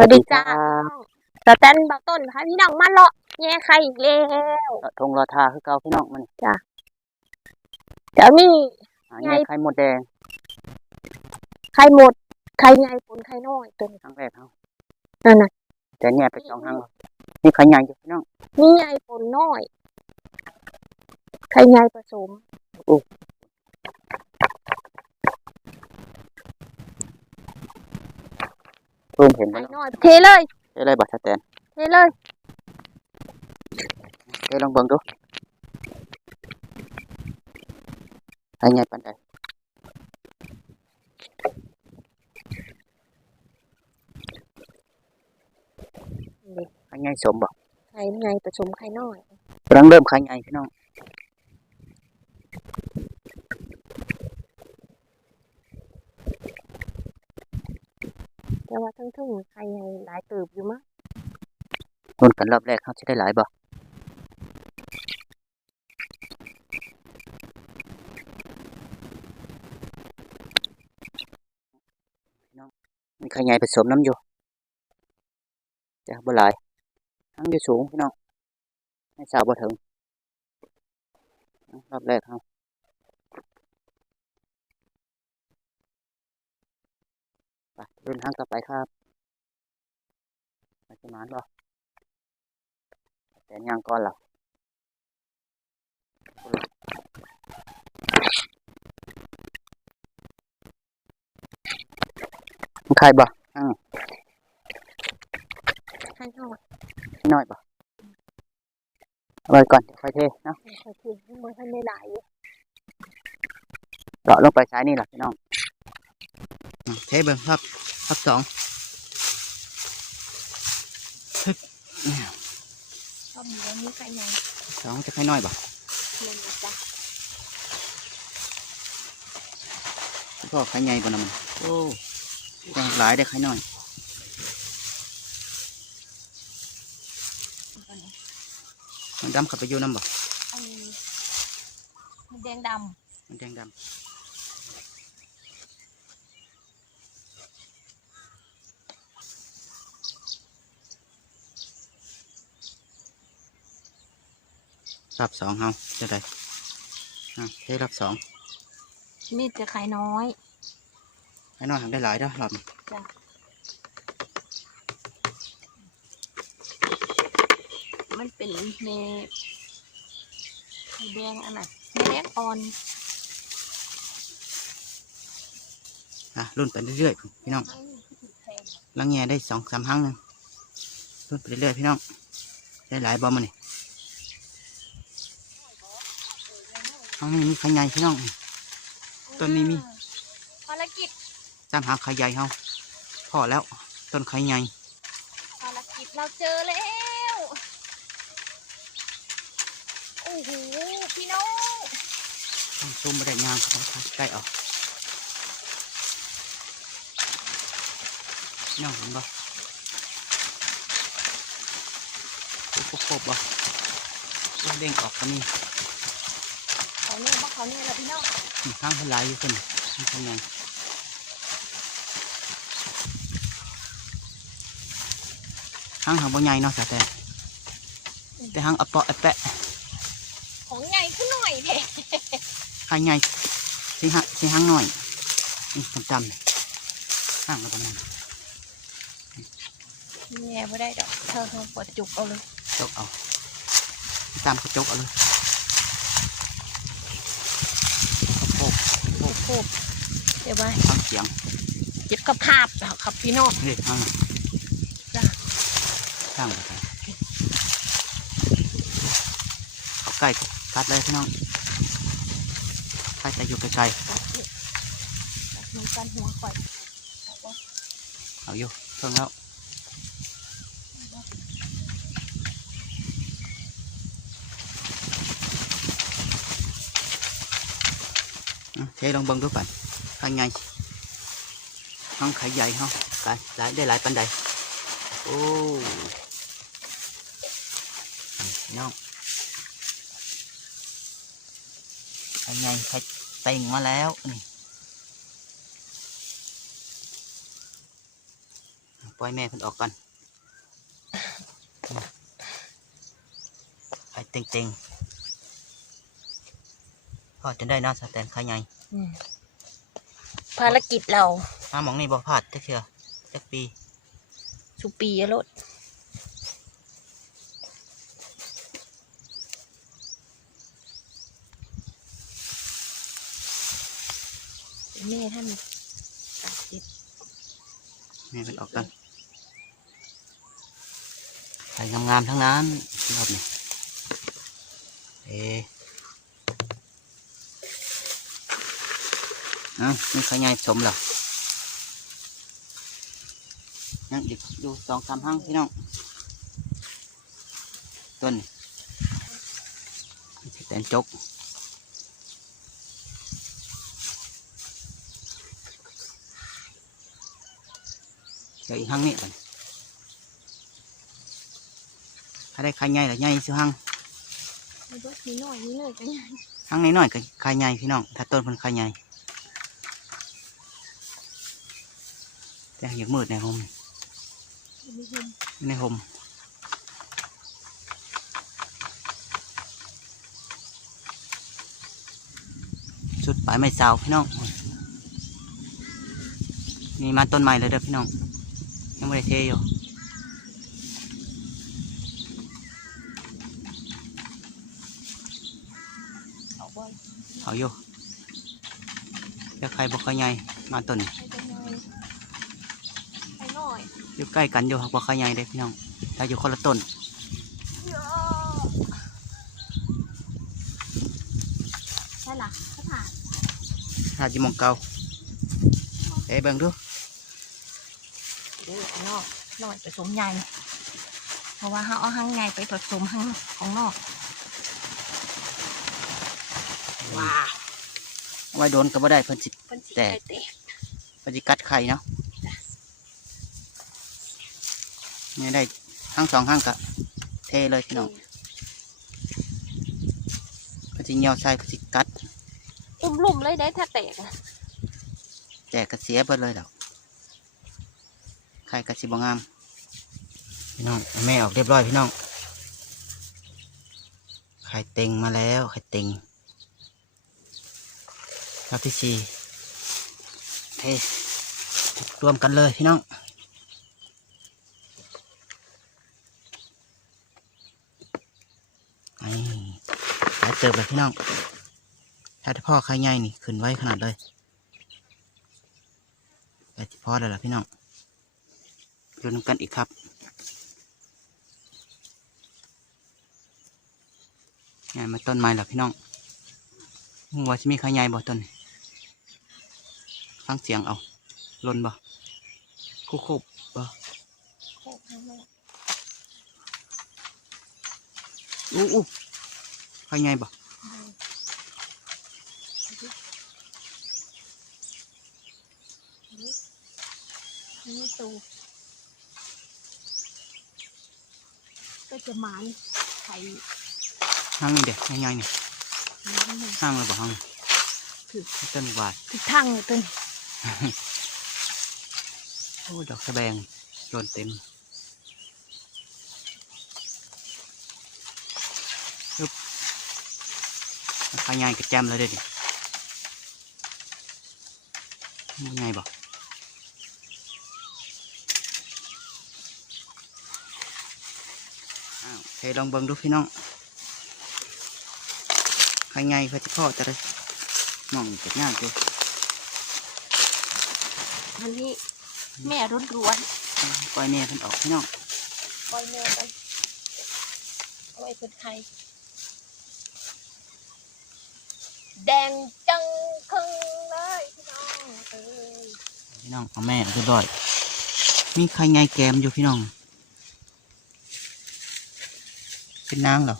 วัสดีจ้าสวัสดีครับสแตนบาต้นค่ะพี่น้องมาเลาะแย่ไข่อีกแล้วเลาะทงรอทาคือเก่าพี่น้องมันเดี๋ยวนี้หาไงใหญ่ไข่มดแดงไข่หมดไข่ใหญ่ผลไข่น้อยตัวนี้ครั้งแรกเฮานั่นน่ะแต่เนี่ยไปสองครั้งแล้วนี่ไข่ใหญ่อยู่พี่น้องมีใหญ่ผลน้อยไข่ใหญ่ผสม ซูมเห็นบ่ไข่เนาะน้อยเทเลยเอ้ยอะไรบ่สแตนเทเลยเอ้ยลองเบิ่งดูไข่ใหญ่ปานใดไข่ใหญ่สมบ่ไข่ใหญ่ผสมไข่น้อยกำลังเริ่มไข่ใหญ่พี่น้อง แต่ว่าทั้งทึ่งไข่ใหญ่หลายเติบอยู่มั้งลุ้นกันรอบแรกเฮาสิได้หลายบ่พี่น้องมีไข่ใหญ่ผสมน้ำอยู่แต่บ่หลายทั้งอยู่สูงพี่น้องให้สาวบ่ถึงรอบแรกเฮา เดินทางต่อไปครับไปจะมานบ่แต่ยังก่อนล่ะมันใครบ่ไข่น้อยน้อยบ่เอาไว้ก่อนเดี๋ยวค่อยเทเนาะไข่ที่มันทันได้หลายอยู่เจาะลงไปซ้ายนี่ล่ะพี่น้องอืมเทเบิ่งครับ ครับสองชอบมีอันนี้ไข่ใหญ่สองจะค่อยน้อยบ่เล่นนะจ๊ะพ่อไข่ใหญ่บ่นำมันโอ้ยังหลายได้ไข่น้อยมันดำเข้าไปอยู่น้ำบ่อันนี้มันแดงดมันแดงดำ รอบสองเฮาจะได้อะเทรอบสองำมีดจะไข่น้อยไข่น้อยทำได้หลายเด้อรอบนี้มันเป็นเนแดงอันน่ะเนแดงอ่อนอะรุ่นไปเรื่อยๆพี่น้องลังแงได้สองสามครั้งหนึงรุ่นไปเรื่อยๆพี่น้องได้หลายบอมมันนี่ เอานี่มีไข่ใหญ่พี่น้องต้นนี้มีภารกิจตามหาไข่ใหญ่เฮาพอแล้วต้นไข่ใหญ่ภารกิจเราเจอแล้วโอ้โหพี่น้องต้องซูมมาได้ยางเขาใกล้เออกน้องเห็นบ่โอ้โหโคบบ่โอ้เด้งออกก็มี เขาเนี่ยมาเขาเนี่ยแหละพี่น้องมีข้างพลายอยู่คนข้างไข่ใหญ่ห้างหางบ่ใหญ่เนาะแต่แต่แต่ห้างอะเปาะอะแปะของใหญ่ขึ้นหน่อยเด็หางใหญ่สิหางสิหางน้อยนี่จำๆห้างแล้วประมาณแง่ไม่ได้ดอกเธอเธอปวดจุกเอาเลยจกเอาตามกระจกเอาเลยโคก โอ้โหเดี๋ยวไปฟังเสียงเจ็บกระภาพแล้วครับพี่น้องเฮ้ยห้างจ้ะห้างไปครับเขาใกล้กัดเลยพี่น้องใกล้จะอยู่ไกลมันกันหัวข่อยๆเอาอยู่เพิ่งแล้ว เทลองเบิ่งดูก่อนข้างในห้องไข่ใหญ่เฮาไก่หลายได้หลายปันใดโอ้น้องไข่ใหญ่ไข่เต่งมาแล้วนี่ปล่อยแม่เพิ่นออกก่อนไข่เต็งๆ พอจะได้เนาะสแตนไข่ใหญ่อืมภารกิจเราห้าหมองนี่บ่พลาดจักเทื่อจักปีสุปีอะรถแม่ท่านตัดเจ็บแม่เพิ่นออกก่อนไข่งามๆทั้งนั้นรอบนี้เอ๊ะ อะนี่ไข่ใหญ่สมเหรอยังอีกดูสองสามห้างพี่น้องต้นนี่แตนจกเดี๋ยวอีกห้างนี้ก่อนถ้าได้ไข่ใหญ่หรือใหญ่สิห้างมีรถมีหน่อยนี่เลยกันยังห้างน้อยๆก็ไข่ใหญ่พี่น้องถ้าต้นมันไข่ใหญ่ แต่อยากมืดในห่มในห่มสุดปลายไม้สาวพี่น้องนี่มาต้นใหม่เลยเด้อพี่น้องยังไม่ได้เทอยู่เอาอยเอาอยู่เดี๋ยวใครบอกใครใหญ่มาต้น ใครจะน้อยใครหน่ อยอยู่ใกล้กันอยู่บอกใครใหญ่เด้อพี่น้องถ้าอยู่คนละต้นใช่ล่ะเขาผ่านถ้าจิมองเก่าเอ้ยเบิ่งดูเดี๋ยวเอานอกหน่อยผสมใหญ่เพราะว่าเขาเอาห้างใหญ่ไปผสมห้างของนอกว้าเอาไว้โดนก็บ่ได้เพิ่นสิเป็นสีแต่แตกเพิ่นสิกัดไข่เนาะ นี่ได้ทั้งสองห้างกะเทเลยพี่น้องเพิ่นสิเหนียวใส่เพิ่นสิกัดอุ้มลุ่มเลยได้ถ้าแตกอะแจกกระเสียเบิดเลยดอกไข่กระสิบงาม พี่น้องเอาแม่ออกเรียบร้อยพี่น้องไข่เต็งมาแล้วไข่เต็งรอบที่สี่เทรวมกันเลยพี่น้อง ไอ้หลายเติบเลยพี่น้องถ้าพ่อไข่ใหญ่นี่ขึ้นไว้ขนาดเลยไปที่พอได้ล้วพี่น้องดูน้ำกันอีกครับงานมาต้นไม้แล้วพี่น้องว่าจะมีใครใหญ่บ่ต้นฟังเสียงเอาลนบ่คู่คบบ่ โคกห้างนอก อู้อู้ใครใหญ่บ่นี่ตูก็จะหมานไข่ห้างนี่เด็กใหญ่ๆนี่ห้างเลยบ่ห้างคือต้นบาทคือทั้งเลยต้นโอ้ดอกแสะแบงโดนเต็มปึ๊บ ใครใหญ่กระแจมเลยเด็ดมันไงบ่อ้าวเทลองเบิ่งดูพี่น้องใครไงเพื่อจะพ่อจะได้มองเก็บงานดูอันนี้แม่ร้นร้วนปล่อยแม่เพิ่นออกพี่น้องปล่อยแม่ไปเอาไว้เป็นไข่ แดงจังครึ่งเลยพี่น้องเอ้ยพี่น้องเอาแม่เรียบร้อย มีใครไงแกมอยู่พี่น้อง เป็นนางเหรอ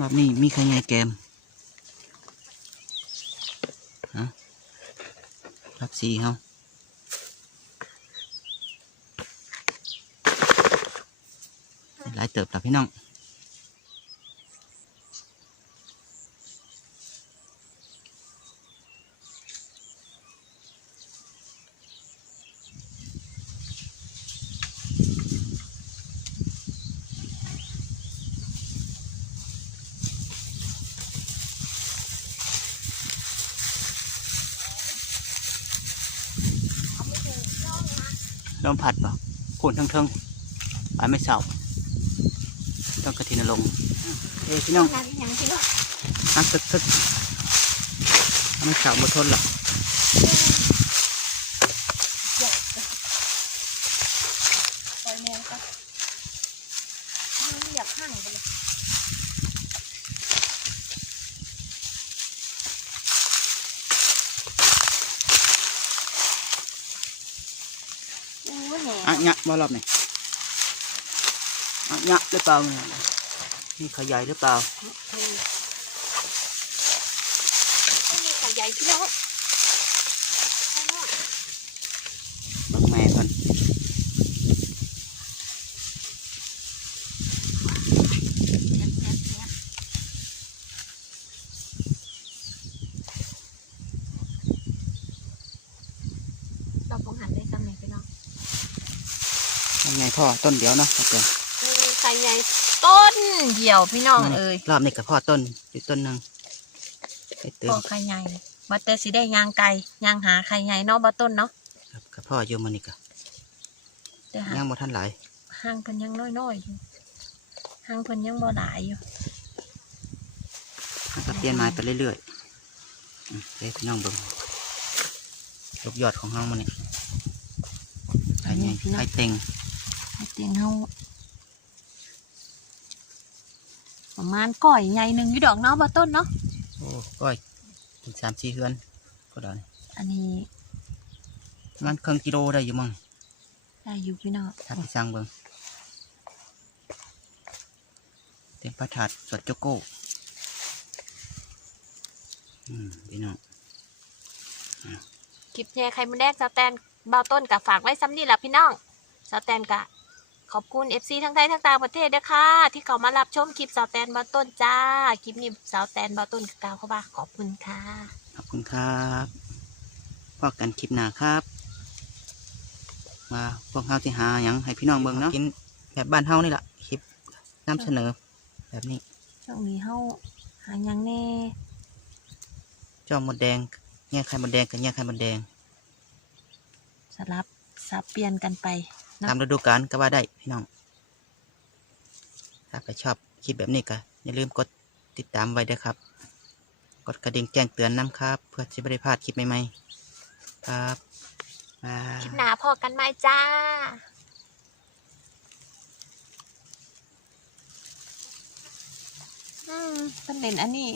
รอบนี้มีใครไงแกมฮะรอบสี่เฮาหลายเติบแล้วพี่น้อง ลมพัดป่ะโคนทั้งเทิงปลายไม่เสาต้องกระทินลงค์เอ้ยพี่น้องน้ำอีหยังพี่น้องนักทึกทึกไม่เสาบทนหรอกหยอกเลยปล่อยแมวก็มันอยากห่างไปเลยโอ้ยแหน่ อะเงะบ่รอบนี่อะงะหรือเปล่าเนี่ยนี่ขยายหรือเปล่าไม่มีไข่ใหญ่พี่น้องพี่น้อง เบักแม่ก่อน แซ่บแซ่บแซ่บเราคงหันได้ซ้ำหนึ่งพี่น้อง ยังไง พ่อต้นเดียวเนาะครับเดี๋ยวมีไข่ใหญ่ต้นเดียวพี่น้องเอ้ยรอบนี้กับพ่อต้นอยู่ต้นหนึ่งไปเติพมอไข่ใหญ่บัตเตอร์สีได้ยางไก่ยางหาไข่ใหญ่เนาะบัต้นเนาะครับกับพ่ออยู่มันนี่กะเดี๋ยวหาย่างบ่ทันหลายห้างเพิ่นยังน้อยๆอยู่ห้างเพิ่นยังบ่หลายอยู่มันก็เปลี่ยนไม้ไปเรื่อยๆอืมเด้พี่น้องเบิ่งลูกยอดของห้างมันนี่ไข่ใหญ่ไข่เต็งไข่ เตียงเฮาประมาณก้อยใหญ่หนึ่งอยู่ดอกเนาะบัต้นเนาะโอ้ก้อยถึงสามสี่เฮือนก็ได้อันนี้ประมันครึ่งกิโลได้อยู่มั้งได้อยู่พี่น้องถ้าไปสั่งเบิ่งเต็มประถาดสดโจโก้อืมพี่น้องคลิปแชร์ไข่มดแดงสแตนบาวต้นกับฝากไว้ซ้ำนี่แหละพี่น้องสแตนกะ ขอบคุณ FC ทั้งไทยทั้งต่างประเทศด้วยค่ะที่เขามารับชมคลิปสาวแตนบาวต้นจ้า คลิปนี้สาวแตนบาวต้นกับกล่าวเข้ามาขอบคุณค่ะ ขอบคุณครับพบกันคลิปหน้าครับ มาพวกเฮาที่หาหยังให้พี่น้องเบิ่งเนาะกินแบบบ้านเฮานี่แหละคลิปนำเสนอ แบบนี้ช่วงนี้เฮาหาหยังแน่จอมมดแดงแง่ไข่มดแดงกับแง่ไข่มดแดง สลับสับเปลี่ยนกันไปเนาะ ตามฤดูกาลก็ว่าได้พี่น้อง ถ้าใครชอบคลิปแบบนี้ก็อย่าลืมกดติดตามไว้ด้วยครับ กดกระดิ่งแจ้งเตือนน้ำครับ เพื่อจะไม่ได้พลาดคลิปใหม่ๆครับบายคลิปหนาพอกันไหมจ้าอืมเป็นเด่นอันนี้